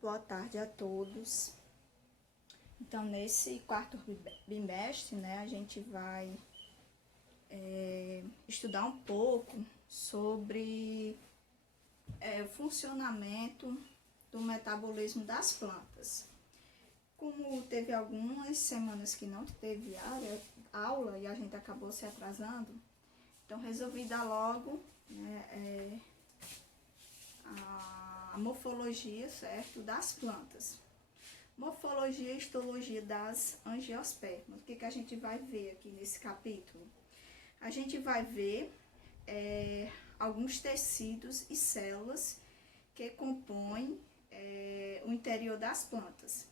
Boa tarde a todos. Então, nesse quarto bimestre, né, a gente vai estudar um pouco sobre o funcionamento do metabolismo das plantas. Como teve algumas semanas que não teve aula e a gente acabou se atrasando, então resolvi dar logo, né, a morfologia, certo, das plantas. Morfologia e histologia das angiospermas. O que a gente vai ver aqui nesse capítulo? A gente vai ver alguns tecidos e células que compõem o interior das plantas.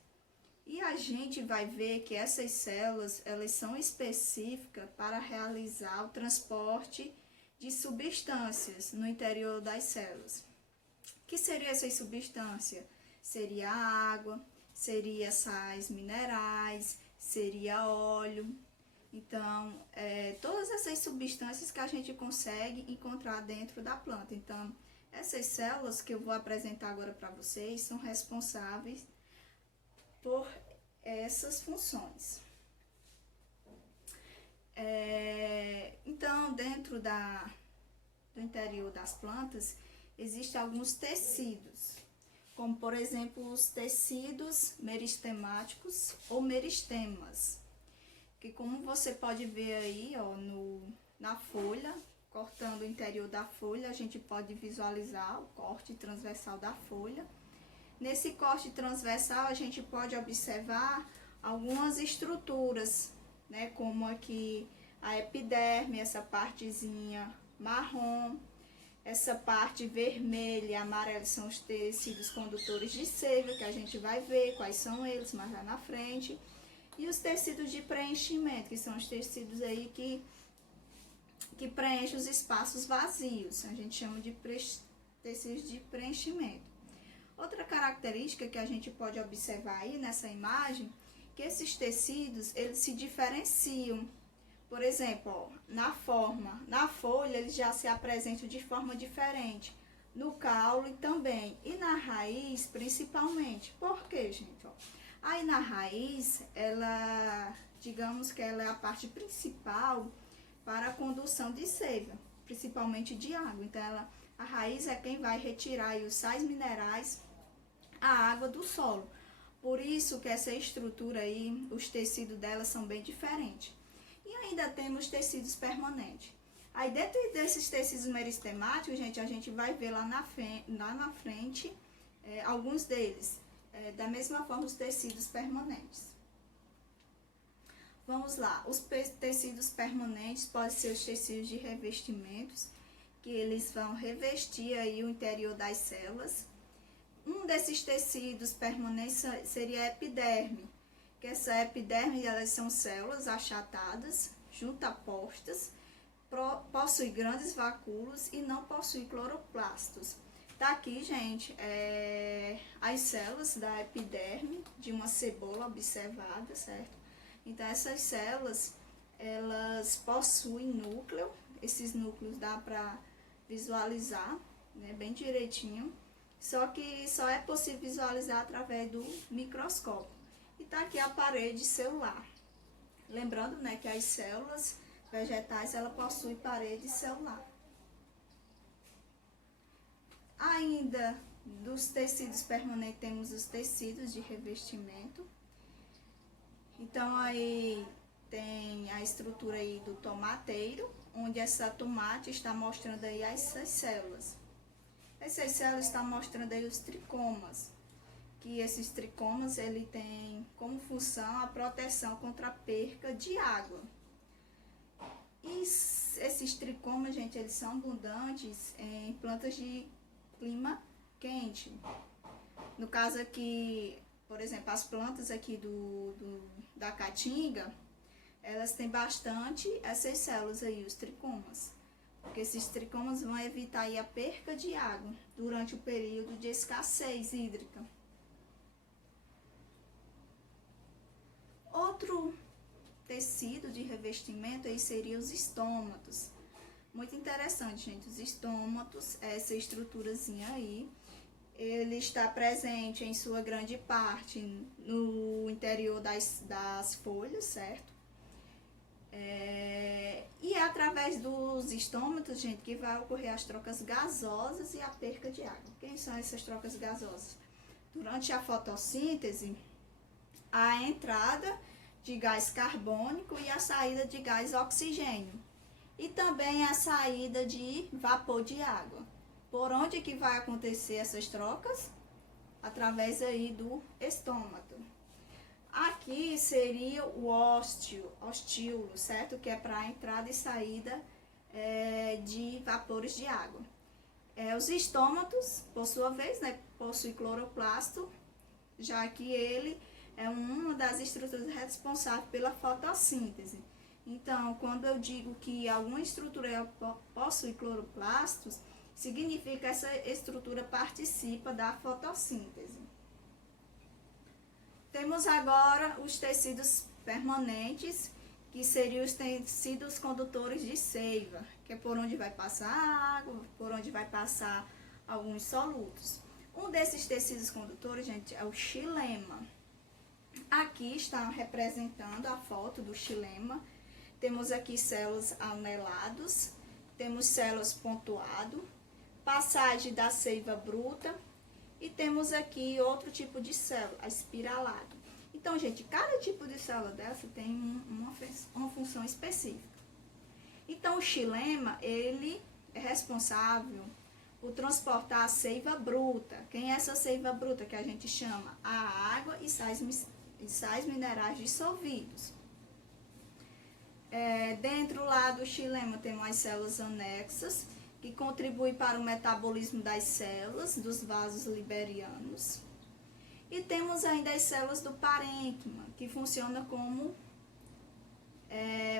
E a gente vai ver que essas células, elas são específicas para realizar o transporte de substâncias no interior das células. O que seria essa substância? Seria água, seria sais minerais, seria óleo. Então, todas essas substâncias que a gente consegue encontrar dentro da planta. Então, essas células que eu vou apresentar agora para vocês são responsáveis por essas funções. Então, dentro do interior das plantas, existem alguns tecidos, como por exemplo os tecidos meristemáticos ou meristemas, que como você pode ver aí, ó, na folha, cortando o interior da folha, a gente pode visualizar o corte transversal da folha. Nesse corte transversal a gente pode observar algumas estruturas, né, como aqui a epiderme, essa partezinha marrom. Essa parte vermelha e amarela são os tecidos condutores de seiva, que a gente vai ver quais são eles mais lá na frente. E os tecidos de preenchimento, que são os tecidos aí que preenchem os espaços vazios. A gente chama de tecidos de preenchimento. Outra característica que a gente pode observar aí nessa imagem, que esses tecidos, eles se diferenciam. Por exemplo, ó, na folha eles já se apresentam de forma diferente, no caule também e na raiz principalmente. Por quê, gente? Ó, aí na raiz, digamos que ela é a parte principal para a condução de seiva, principalmente de água. Então a raiz é quem vai retirar aí os sais minerais, a água do solo. Por isso que essa estrutura aí, os tecidos dela são bem diferentes. E ainda temos tecidos permanentes. Aí dentro desses tecidos meristemáticos, gente, a gente vai ver lá na frente alguns deles. Da mesma forma os tecidos permanentes. Vamos lá, os tecidos permanentes podem ser os tecidos de revestimentos, que eles vão revestir aí o interior das células. Um desses tecidos permanentes seria a epiderme, que essa epiderme, elas são células achatadas, juntapostas, possui grandes vacúolos e não possui cloroplastos. Tá aqui, gente, as células da epiderme de uma cebola observada, certo? Então, essas células, elas possuem núcleo, esses núcleos dá para visualizar, né, bem direitinho, só que só é possível visualizar através do microscópio. E tá aqui a parede celular. Lembrando, né, que as células vegetais, ela possui parede celular. Ainda dos tecidos permanentes, temos os tecidos de revestimento. Então, aí tem a estrutura aí do tomateiro, onde essa tomate está mostrando aí essas células. Essas células estão mostrando aí os tricomas, que esses tricomas, ele tem como função a proteção contra a perca de água. E esses tricomas, gente, eles são abundantes em plantas de clima quente. No caso aqui, por exemplo, as plantas aqui da caatinga, elas têm bastante essas células aí, os tricomas. Porque esses tricomas vão evitar aí a perca de água durante o período de escassez hídrica. Outro tecido de revestimento aí seria os estômatos. Muito interessante, gente, os estômatos, essa estruturazinha aí, ele está presente em sua grande parte no interior das folhas, certo? E é através dos estômatos, gente, que vai ocorrer as trocas gasosas e a perca de água. Quem são essas trocas gasosas? Durante a fotossíntese, a entrada de gás carbônico e a saída de gás oxigênio. E também a saída de vapor de água. Por onde que vai acontecer essas trocas? Através do estômato. Aqui seria o óstiolo, certo? Que é para a entrada e saída de vapores de água. Os estômatos, por sua vez, né, possuem cloroplasto, já que ele é uma das estruturas responsáveis pela fotossíntese. Então, quando eu digo que alguma estrutura possui cloroplastos, significa que essa estrutura participa da fotossíntese. Temos agora os tecidos permanentes, que seriam os tecidos condutores de seiva, que é por onde vai passar a água, por onde vai passar alguns solutos. Um desses tecidos condutores, gente, é o xilema. Aqui está representando a foto do xilema. Temos aqui células anelados, temos células pontuado, passagem da seiva bruta e temos aqui outro tipo de célula, espiralado. Então, gente, cada tipo de célula dessa tem uma função específica. Então, o xilema, ele é responsável por transportar a seiva bruta. Quem é essa seiva bruta? Que a gente chama a água e sais minerais dissolvidos. Dentro lá do xilema tem as células anexas, que contribuem para o metabolismo das células, dos vasos liberianos. E temos ainda as células do parênquima, que funciona como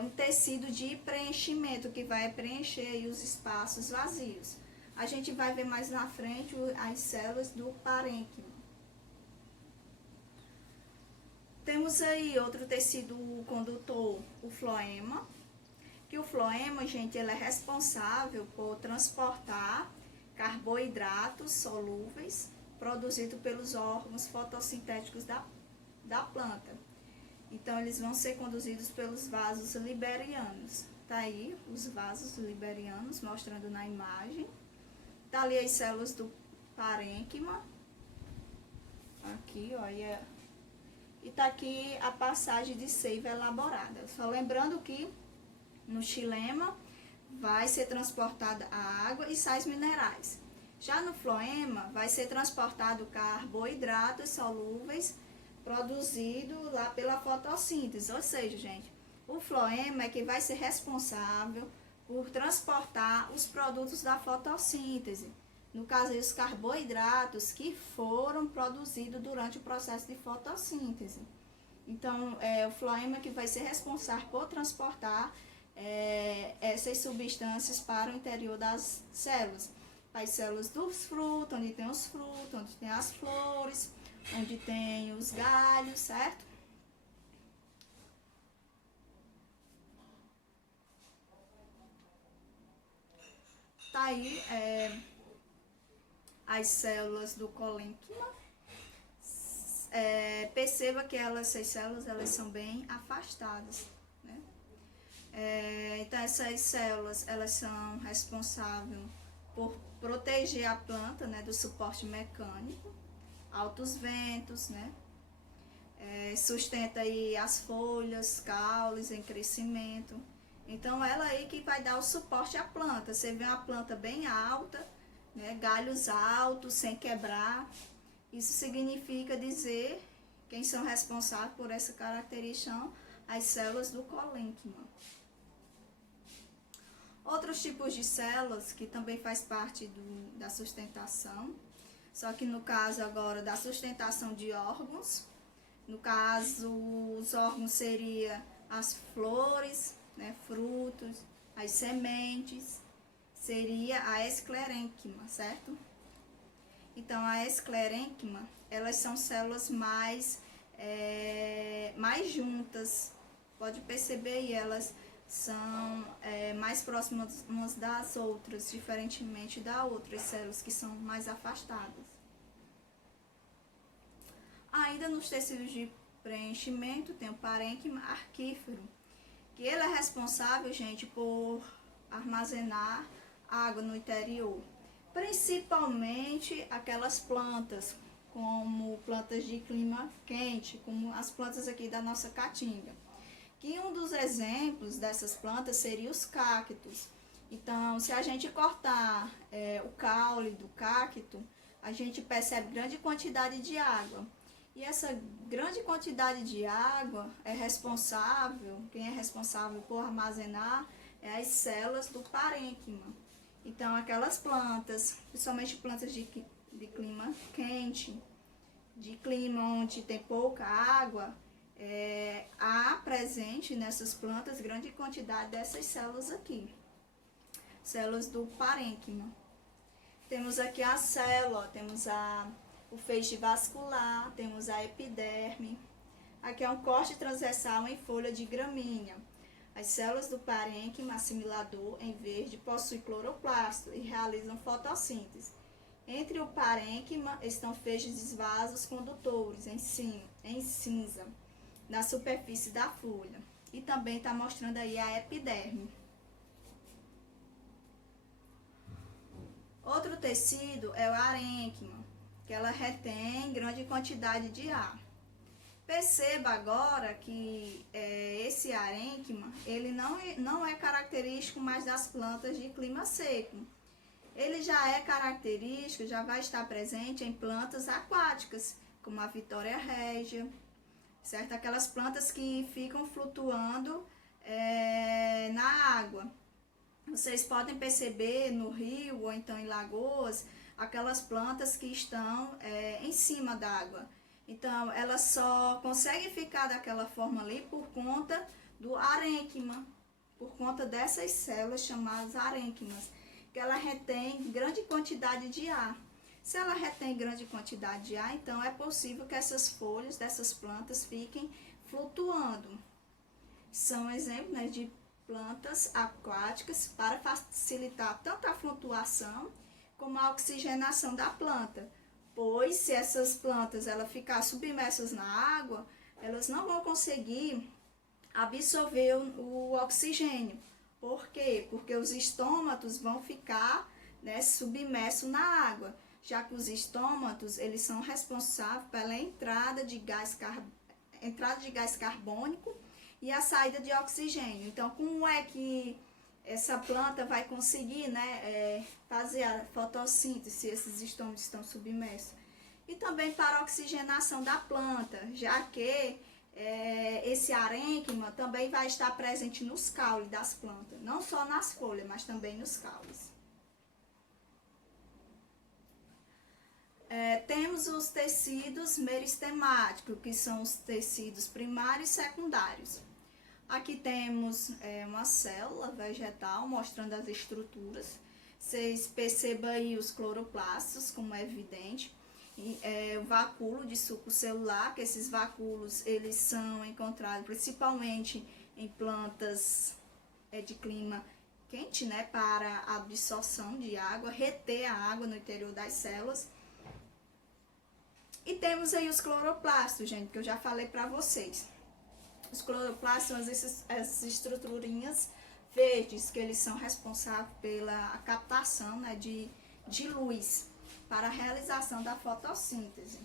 um tecido de preenchimento, que vai preencher os espaços vazios. A gente vai ver mais na frente as células do parênquima. Temos aí outro tecido condutor, o floema, que o floema, gente, ele é responsável por transportar carboidratos solúveis produzidos pelos órgãos fotossintéticos da planta. Então, eles vão ser conduzidos pelos vasos liberianos. Tá aí os vasos liberianos, mostrando na imagem. Tá ali as células do parênquima. Aqui, olha. E tá aqui a passagem de seiva elaborada. Só lembrando que no xilema vai ser transportada a água e sais minerais. Já no floema vai ser transportado carboidratos solúveis produzido lá pela fotossíntese. Ou seja, gente, o floema é que vai ser responsável por transportar os produtos da fotossíntese. No caso, os carboidratos que foram produzidos durante o processo de fotossíntese. Então, o floema que vai ser responsável por transportar essas substâncias para o interior das células. As células dos frutos, onde tem os frutos, onde tem as flores, onde tem os galhos, certo? Tá aí as células do colênquima. Perceba que essas células elas são bem afastadas, né? Então essas células elas são responsáveis por proteger a planta, né, do suporte mecânico, altos ventos, né? Sustenta aí as folhas, caules em crescimento. Então ela aí que vai dar o suporte à planta. Você vê uma planta bem alta, né, galhos altos, sem quebrar. Isso significa dizer quem são responsáveis por essa característica são as células do colênquima. Outros tipos de células que também faz parte da sustentação, só que no caso agora da sustentação de órgãos. No caso, os órgãos seriam as flores, né, frutos, as sementes, seria a esclerênquima, certo? Então, a esclerênquima, elas são células mais juntas, pode perceber aí, elas são mais próximas umas das outras, diferentemente das outras células que são mais afastadas. ainda nos tecidos de preenchimento tem o parênquima arquífero, que ele é responsável, gente, por armazenar água no interior, principalmente aquelas plantas, como plantas de clima quente, como as plantas aqui da nossa caatinga. Que um dos exemplos dessas plantas seria os cactos. Então, se a gente cortar o caule do cacto, a gente percebe grande quantidade de água. E essa grande quantidade de água quem é responsável por armazenar é as células do parênquima. Então, aquelas plantas, principalmente plantas de clima quente, de clima onde tem pouca água, há presente nessas plantas grande quantidade dessas células aqui, células do parênquima. Temos aqui a célula, temos o feixe vascular, temos a epiderme. Aqui é um corte transversal em folha de gramínea. As células do parênquima assimilador em verde possuem cloroplasto e realizam fotossíntese. Entre o parênquima estão feixes de vasos condutores em cinza, na superfície da folha. E também está mostrando aí a epiderme. Outro tecido é o arênquima, que ela retém grande quantidade de ar. Perceba agora que esse arênquima, ele não é característico mais das plantas de clima seco. Ele já é característico, já vai estar presente em plantas aquáticas, como a Vitória régia, certo? Aquelas plantas que ficam flutuando na água. Vocês podem perceber no rio ou então em lagoas, aquelas plantas que estão em cima d'água. Então, elas só conseguem ficar daquela forma ali por conta do arênquima, por conta dessas células chamadas arênquimas, que ela retém grande quantidade de ar. Se ela retém grande quantidade de ar, então é possível que essas folhas dessas plantas fiquem flutuando. São exemplos, né, de plantas aquáticas para facilitar tanto a flutuação como a oxigenação da planta. Pois se essas plantas ficar submersas na água, elas não vão conseguir absorver o oxigênio. Por quê? Porque os estômatos vão ficar submersos na água, já que os estômatos eles são responsáveis pela entrada de gás carbônico e a saída de oxigênio. Então, como é que essa planta vai conseguir fazer a fotossíntese se esses estômatos estão submersos? E também para a oxigenação da planta, já que esse arênquima também vai estar presente nos caules das plantas, não só nas folhas, mas também nos caules. Temos os tecidos meristemáticos, que são os tecidos primários e secundários. Aqui temos uma célula vegetal mostrando as estruturas. Vocês percebam aí os cloroplastos, como é evidente. O vacúolo de suco celular, que esses vacúolos eles são encontrados principalmente em plantas de clima quente, para a absorção de água, reter a água no interior das células. E temos aí os cloroplastos, gente, que eu já falei para vocês. Os cloroplastos são essas estruturinhas verdes, que eles são responsáveis pela captação de luz para a realização da fotossíntese.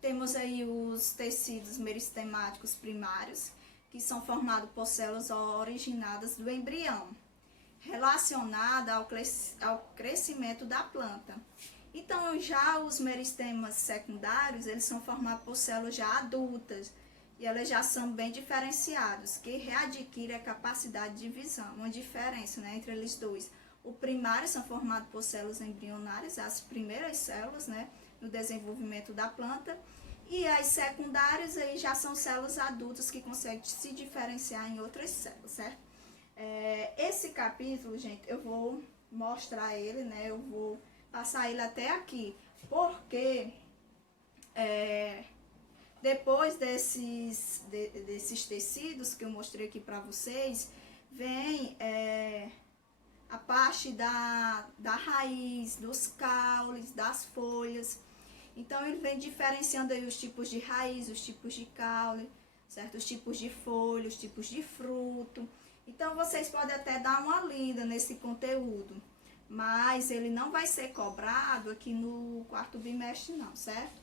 Temos aí os tecidos meristemáticos primários, que são formados por células originadas do embrião, relacionada ao crescimento da planta. Então, já os meristemas secundários, eles são formados por células já adultas, e elas já são bem diferenciadas, que readquirem a capacidade de visão, uma diferença entre eles dois. O primário são formados por células embrionárias, as primeiras células no desenvolvimento da planta, e as secundárias aí já são células adultas que conseguem se diferenciar em outras células, certo? Esse capítulo, gente, eu vou mostrar ele, eu vou passar ele até aqui, porque depois desses tecidos que eu mostrei aqui para vocês, vem a parte da raiz, dos caules, das folhas. Então, ele vem diferenciando aí os tipos de raiz, os tipos de caule, certo? Os tipos de folha, os tipos de fruto. Então, vocês podem até dar uma lida nesse conteúdo, mas ele não vai ser cobrado aqui no quarto bimestre não, certo?